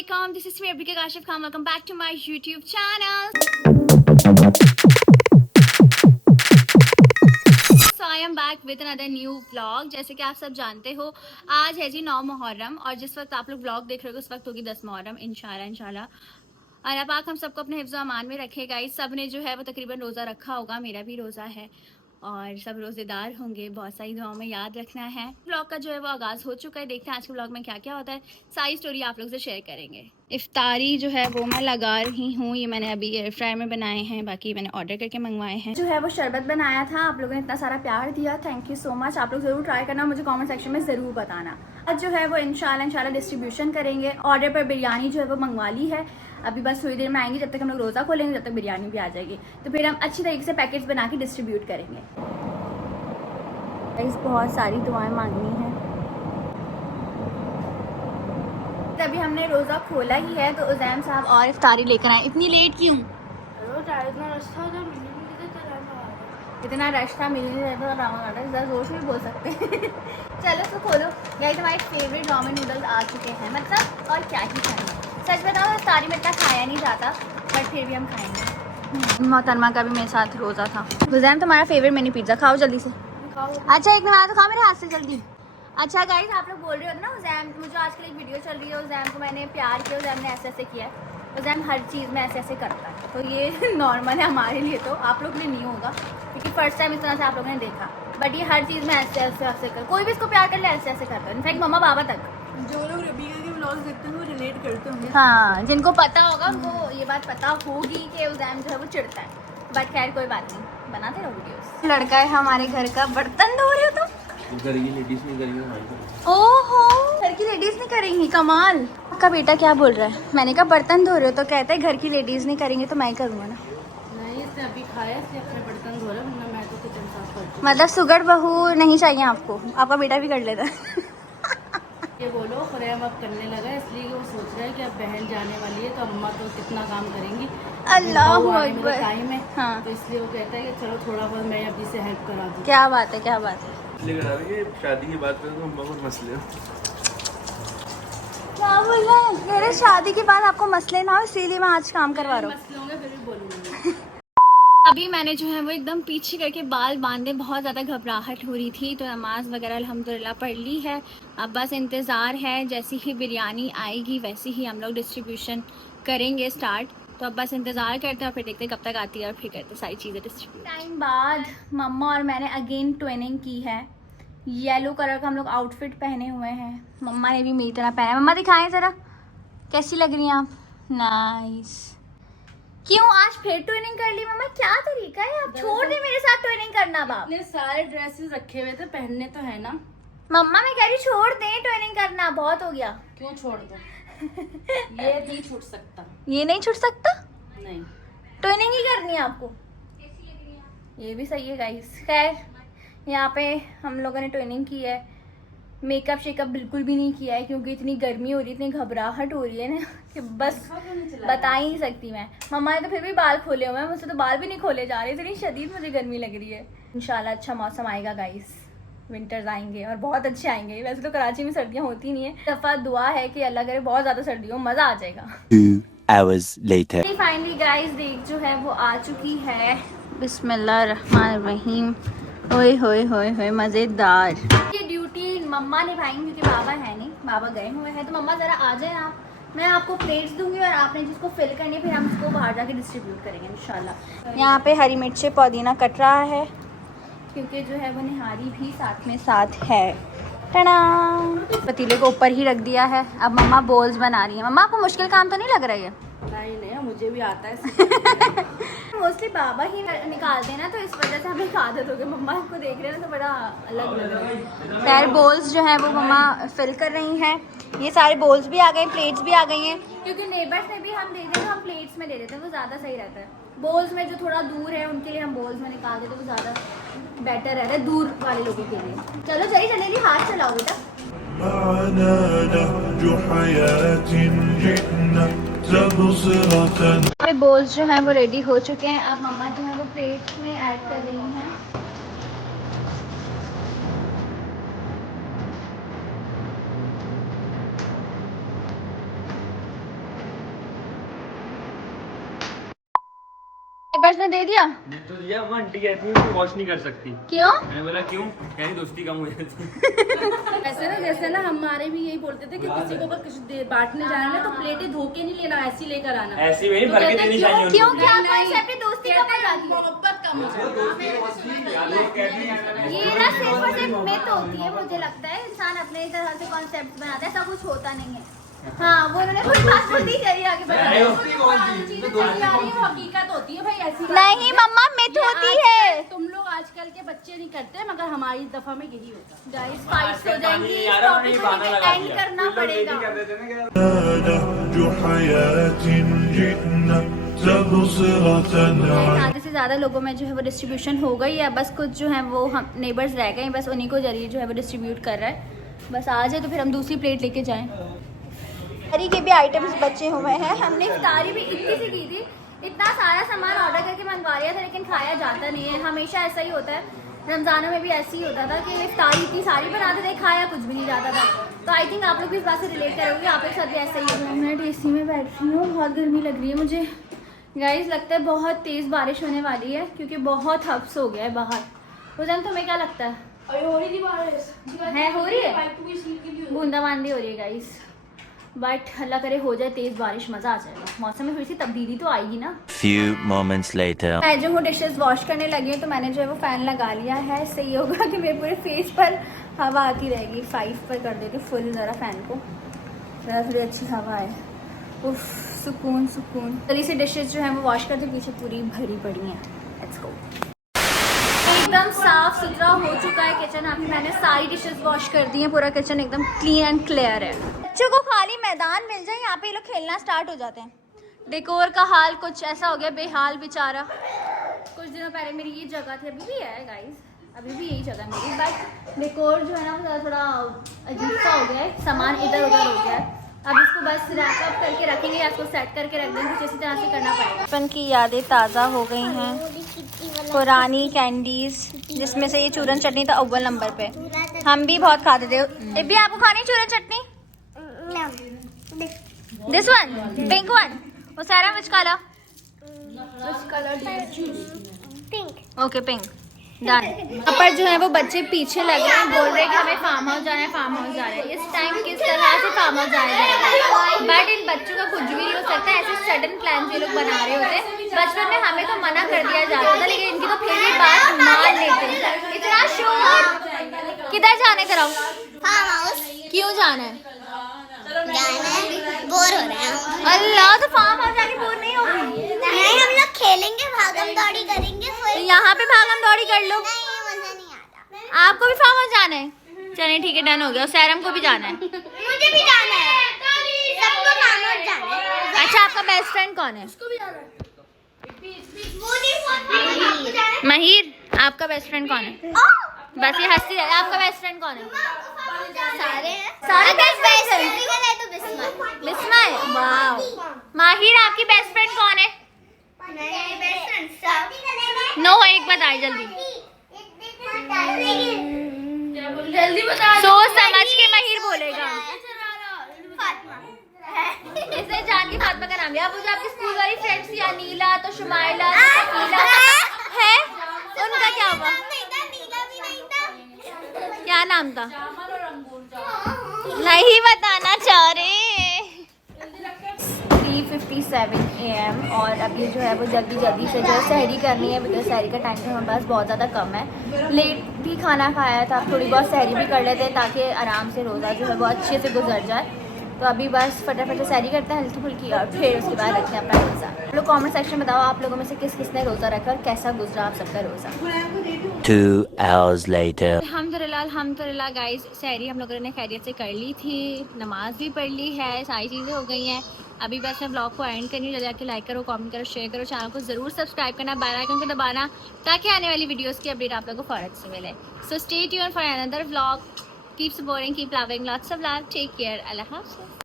Assalamualaikum. This is me, Abhika Kashif Khan. Welcome back to my YouTube channel. So I am back with another new vlog. जैसे कि आप सब जानते हो आज है जी 9 मुहर्रम और जिस वक्त आप लोग व्लॉग देख रहे हो उस वक्त होगी 10 मुहर्रम इंशाल्लाह। अल्लाह पाक हम सबको अपने हिफ्ज़ अमान में रखेगा। इस सब ने जो है वो तकरीबन रोज़ा रखा होगा, मेरा भी रोज़ा है और सब रोज़ेदार होंगे। बहुत सारी दुआओं में याद रखना है। व्लॉग का जो है वो आगाज़ हो चुका है। देखते हैं आज के व्लॉग में क्या क्या होता है, सारी स्टोरी आप लोग से शेयर करेंगे। इफ्तारी जो है वो मैं लगा रही हूँ, ये मैंने अभी एयर फ्रायर में बनाए हैं, बाकी मैंने ऑर्डर करके मंगवाए हैं। जो है वो शरबत बनाया था, आप लोगों ने इतना सारा प्यार दिया, थैंक यू सो मच। आप लोग ज़रूर ट्राई करना, मुझे कमेंट सेक्शन में ज़रूर बताना। आज जो है वो इंशाल्लाह डिस्ट्रीब्यूशन करेंगे। ऑर्डर पर बिरयानी जो है वो मंगवा ली है, अभी बस थोड़ी देर में आएंगी। जब तक हम लोग रोज़ा खोलेंगे जब तक बिरयानी भी आ जाएगी, तो फिर हम अच्छी तरीके से पैकेट्स बना के डिस्ट्रीब्यूट करेंगे। बहुत सारी दुआएं मांगनी है। तभी हमने रोज़ा खोला ही है तो उज़ैम साहब और इफ्तारी लेकर आए। इतनी लेट क्यों? इतना रश था, मिल नहीं रहा था, ज़रा जोश में बोल सकते हैं। चलो तो खोलो गाइस, हमारे फेवरेट रामेन नूडल्स आ चुके हैं, मतलब और क्या ही खाएंगे। सच बताओ इफ्तारी में इतना खाया नहीं जाता, बट फिर भी हम खाएंगे। मोहतरमा का भी मेरे साथ रोज़ा था। उज़ैम तुम्हारा फेवरेट मिनी पिज़्ज़ा खाओ जल्दी से। अच्छा एक मिनट तो खाओ मेरे हाथ से जल्दी। अच्छा गाइस, आप लोग बोल रहे हो ना उज़ैम, मुझे आजकल एक वीडियो चल रही है, उज़ैम को मैंने प्यार किया, उज़ैम ने ऐसे ऐसे किया है। उज़ैम हर चीज़ में ऐसे ऐसे करता है, तो ये नॉर्मल है हमारे लिए, तो आप लोग के लिए नहीं होगा क्योंकि फर्स्ट टाइम इस तरह से आप लोगों ने देखा। बट ये हर चीज़ में ऐसे ऐसे ऐसे कर, कोई भी इसको प्यार कर ले ऐसे ऐसे करता है, इनफैक्ट मम्मा पापा तक। जो लोग रबीका के व्लॉग्स देखते हैं वो रिलेट करते होंगे। हाँ, जिनको पता होगा उनको ये बात पता होगी कि उज़ैम जो है वो चिढ़ता है, बट खैर कोई बात नहीं, बनाते रहो वीडियोस। लड़का है हमारे घर का, बर्तन धो रहे हो तुम? घर की लेडीज नहीं करेंगे। ओहो, घर की लेडीज नहीं करेंगी, कमाल। आपका बेटा क्या बोल रहा है? मैंने कहा बर्तन धो रहे हो तो कहता है घर की लेडीज नहीं करेंगे तो मैं करूँगा ना। नहीं, इसने अभी खाया, इसलिए अपने बर्तन धो रहा है, वरना मैं तो किचन साफ करती। मतलब सुगर बहू नहीं चाहिए आपको, आपका बेटा भी कर लेता। ये बोलो खुरैम अब करने लगा, इसलिए वो सोच रहा है कि अब बहन जाने वाली है तो अम्मा तो कितना काम करेंगी, अल्लाहु अकबर। टाइम है। हाँ, तो इसलिए वो कहता है कि चलो थोड़ा बहुत मैं अभी से हेल्प करा दूँ। क्या बात है, क्या बात है। इसलिए करा रही है, शादी की बात करें तो हम बहुत मसले हो। क्या बोल रहे हैं? मेरे शादी के बाद आपको मसले ना हो इसीलिए मैं आज काम करवा रहा हूँ। मसले होंगे फिर भी बोलूँगी। अभी मैंने जो है वो एकदम पीछे करके बाल बांधे, बहुत ज़्यादा घबराहट हो रही थी, तो नमाज वगैरह अल्हम्दुलिल्लाह पढ़ ली है। अब बस इंतज़ार है, जैसी ही बिरयानी आएगी वैसे ही हम लोग डिस्ट्रीब्यूशन करेंगे स्टार्ट। तो अब बस इंतज़ार करते हैं और फिर देखते हैं कब तक आती है और फिर करते सारी चीज़ें डिस्ट्रीब्यूट। टाइम बाद मम्मा और मैंने अगेन ट्विनिंग की है। येलो कलर का हम लोग आउटफिट पहने हुए हैं, मम्मा ने भी मेरी तरह पहना है। मम्मा दिखाएं ज़रा कैसी लग रही हैं आप? नाइस। क्यों आज फिर ट्विनिंग कर ली मम्मा? क्या तरीका है, आप छोड़ दे मेरे साथ ट्विनिंग करना। बाप, इतने सारे ड्रेसेस रखे हुए थे, पहनने तो है ना। मम्मा मैं कह रही छोड़ दे ट्विनिंग करना, बहुत हो गया। क्यों छोड़ दो? ये नहीं छूट सकता। ये नहीं छूट सकता, नहीं, ट्विनिंग ही करनी है आपको। ये भी सही है गाइस। खैर यहाँ पे हम लोगों ने ट्विनिंग की है, मेकअप शेकअप बिल्कुल भी नहीं किया है क्योंकि इतनी गर्मी हो रही है, इतनी घबराहट हो रही है ना कि बस बता ही नहीं सकती मैं। मम्मा ने तो फिर भी बाल खोले हुए हैं, मुझसे तो बाल भी नहीं खोले जा रहे, इतनी शदीद मुझे गर्मी लग रही है। इंशाल्लाह अच्छा मौसम आएगा गाइस, विंटर्स आएंगे और बहुत अच्छे आएंगे। वैसे तो कराची में सर्दियाँ होती नहीं है, दफ़ा दुआ है कि अल्लाह करे बहुत ज़्यादा सर्दी हो, मज़ा आ जाएगा। 2 hours later. फाइनली गाइस देख जो है वो आ चुकी है। बिस्मिल्लाहिर्रहमानिर्रहीम। ओए होए होए होए मज़ेदार। ये ड्यूटी मम्मा निभाएंगी क्योंकि बाबा है नहीं, बाबा गए हुए हैं। तो मम्मा ज़रा आ जाए आप, मैं आपको प्लेट्स दूंगी और आपने जिसको फिल करनी है फिर हम उसको बाहर जाके डिस्ट्रीब्यूट करेंगे इंशाल्लाह। यहाँ पे हरी मिर्ची पुदीना कट रहा है क्योंकि जो है वो निहारी भी साथ में साथ है। टना पतीले को ऊपर ही रख दिया है। अब मम्मा बोल्स बना रही है। मम्मा आपको मुश्किल काम तो नहीं लग रहा है? नहीं, मुझे भी आता है। मोस्टली बाबा ही निकालते हैं ना, तो इस वजह से हमें आदत हो गई। मम्मा को देख रहे हैं तो बड़ा अलग लग रहा है। खैर बोल्स जो है वो मम्मा फिल कर रही हैं। ये सारे बोल्स भी आ गए, प्लेट्स भी आ गई हैं, क्योंकि नेबर्स में भी हम देते हैं तो हम प्लेट्स में दे देते हैं, वो ज़्यादा सही रहता है। बोल्स में जो थोड़ा दूर है उनके लिए हम बोल्स में निकाल देते हैं, वो ज़्यादा बेटर रहता है दूर वाले लोगों के लिए। चलो सही चलेगी, हाथ चलाओ बेटा। बोल्स जो हैं वो रेडी हो चुके हैं। अब मम्मा जो है वो प्लेट में ऐड कर रही हैं। पेपर्स ने दे दिया? तो दिया, वो आंटी कहती है कि वॉश नहीं कर सकती। क्यों? मैंने बोला क्यों? कह रही दोस्ती कम हो जाती। ऐसे ना जैसे ना हमारे भी यही बोलते थे कि किसी को अगर कुछ बांटने जाना है तो प्लेटें धो के नहीं लेना, ऐसी लेकर आना। ऐसी भी नहीं, भर के देनी चाहिए उनको। क्यों? क्या कॉन्सेप्ट है? दोस्ती कम हो जाती है? मोहब्बत कम हो जाती है। ये ना सिर्फ और सिर्फ मिथ होती है, मुझे लगता है। इंसान अपने तरह से कॉन्सेप्ट बनाता है, ऐसा कुछ होता नहीं है। हाँ, वो उन्होंने कोई बात बोल दी, चलिए आगे बढ़ाइए। हकीकत होती है भाई, ऐसी नहीं मम्मा, मिथ होती है। तुम लोग आजकल के बच्चे नहीं करते, मगर हमारी दफा में यही होता है। गाइस फाइट्स हो जाएंगी, इस यार, टॉपिक नहीं को बहाना लगा एंड दिया। करना पड़ेगा। आधे से ज्यादा लोगों में जो है वो डिस्ट्रीब्यूशन हो गई है, बस कुछ जो है वो हम नेबर्स रह गए हैं, बस उन्हीं को जरिए जो है वो डिस्ट्रीब्यूट कर रहा है। बस आ जाए तो फिर हम दूसरी प्लेट लेके जाएं। इफ्तारी के भी आइटम्स बचे हुए हैं। हमने इफ्तारी भी इतनी सी की थी, इतना सारा सामान ऑर्डर करके मंगवा लिया था, लेकिन खाया जाता नहीं है। हमेशा ऐसा ही होता है, रमजानों में भी ऐसे ही होता था कि इफ्तारी इतनी सारी बनाते थे, खाया कुछ भी नहीं जाता था। तो आई थिंक आप लोग भी इस बात से रिलेट करोगे, आप लोग साथ भी ऐसा ही होगा। मैं एसी में बैठ रही हूँ, बहुत गर्मी लग रही है मुझे। गाइस लगता है बहुत तेज़ बारिश होने वाली है, क्योंकि बहुत हब्स हो गया है बाहर। रोजान तुम्हें क्या लगता है? हो रही थी बारिश है, हो रही है, बूंदाबांदी हो रही है गाइस। बट अल्लाह करे हो जाए तेज बारिश, मजा आ जाएगा। मौसम में थोड़ी सी तब्दीली तो आएगी ना। Few moments later. मैं जो हूँ डिशेस वॉश करने लगी हूँ, तो मैंने जो है वो फैन लगा लिया है। सही होगा कि मेरे पूरे फेस पर हवा आती रहेगी। 5 पर कर देती हूँ फुल ज़रा फैन को, ज़रा थोड़ी अच्छी हवा है। उफ, सुकून सुकून। जल्दी से डिशेस जो है वो वॉश करते, पीछे पूरी भरी पड़ी हैं। Let's go. एकदम साफ सुथरा हो चुका है किचन। अभी मैंने सारी डिशेस वॉश कर दी हैं, पूरा किचन एकदम क्लीन एंड क्लियर है। बच्चों को खाली मैदान मिल जाए, यहाँ पे ये लोग खेलना स्टार्ट हो जाते हैं। डेकोर का हाल कुछ ऐसा हो गया, बेहाल बेचारा। कुछ दिनों पहले मेरी ये जगह थी, अभी भी है गाइस, अभी भी यही जगह मेरी, बट डेकोर जो है ना वो थोड़ा अजीब सा हो गया है, सामान इधर उधर हो गया है। अब इसको बस रैप अप करके रखेंगे या इसको सेट करके रख देंगे, कुछ इसी तरह से करना पड़ेगा। बचपन की यादें ताज़ा हो गई हैं, पुरानी कैंडीज, जिसमें से ये चूरन चटनी तो अव्वल नंबर पे। हम भी बहुत खाते थे। भी आपको खानी चूरन चटनी? This one, pink one. वो सारा which colour? Okay pink, done. यहाँ पर जो है वो बच्चे पीछे लगे हैं, बोल रहे हैं कि हमें फार्म हाउस जाना है, फार्म हाउस जाना है। इस टाइम किस तरह से फार्म हाउस जाया जाएगा? बट इन बच्चों का कुछ भी नहीं हो सकता, ऐसे सडन प्लान ये लोग बना रहे होते हैं। बचपन में हमें तो मना कर दिया जाता था, लेकिन इनकी तो फिर भी बात मान लेते हैं। इतना शोर, किधर जाने कराओ? फार्म हाउस क्यों जाना है? बोर हो रहे हैं। अल्लाह, तो फार्म हाउस जाके बोर नहीं होगी? नहीं, हम लोग खेलेंगे, भागम दौड़ी करेंगे। तो यहाँ पे भागम दौड़ी कर लो। नहीं, मजा नहीं आता। आपको भी फार्म हाउस जाना है? चलिए ठीक है, डन हो गया। और सैरम को भी जाना है? मुझे भी जाना है, सबको फार्म हाउस जाना है। अच्छा, आपका बेस्ट फ्रेंड कौन है? महिर, आपका बेस्ट फ्रेंड कौन है? बस ये हंसती है। आपका बेस्ट फ्रेंड कौन है? सारे बेस्ट फ्रेंड हैं। तो बिस्मिल। बिस्मिल, वाव। माहिर, आपकी बेस्ट फ्रेंड कौन है? नो, एक बताए जल्दी। जल्दी बता। सोच समझ के महिर बोलेगा। इसने जान की फातिमा का नाम लिया। अब जो आपकी स्कूल वाली फ्रेंड्स थी, अनीला, तो शुमाइला, तो शकीला है, उनका क्या हुआ? क्या नाम था? नहीं बताना चाह रहे। 3:57 AM और अभी जो है वो जल्दी से जो है सहरी करनी है, बिकॉज सहरी का टाइम तो हमारे पास बहुत ज़्यादा कम है। लेट भी खाना खाया था, थोड़ी बहुत सहरी भी कर लेते हैं ताकि आराम से रोज़ा जो है वो अच्छे से गुजर जाए। तो अभी बस फटाफट से सहरी करते हैं हल्की फुल्की, और फिर उसके बाद रखते हैं अपना रोज़ा। आप लोग कॉमेंट सेक्शन में बताओ आप लोगों में से किस किसने रोज़ा रखा और कैसा गुजरा आप सबका रोज़ा। 2 hours later. अल्हम्दुलिल्लाह गाइस, सहरी हम लोगों ने खैरियत से कर ली थी, नमाज भी पढ़ ली है, सारी चीज़ें हो गई हैं। अभी बस मैं ब्लॉग को एंड करनी हूँ। जाके लाइक करो, कमेंट करो, शेयर करो, चैनल को ज़रूर सब्सक्राइब करना, बेल आइकन को दबाना, ताकि आने वाली वीडियोस की अपडेट आप लोगों को फौरन से मिले। So stay tuned for another vlog. Keep supporting, keep loving, lots of love, take care, Allah हाफ़िज़।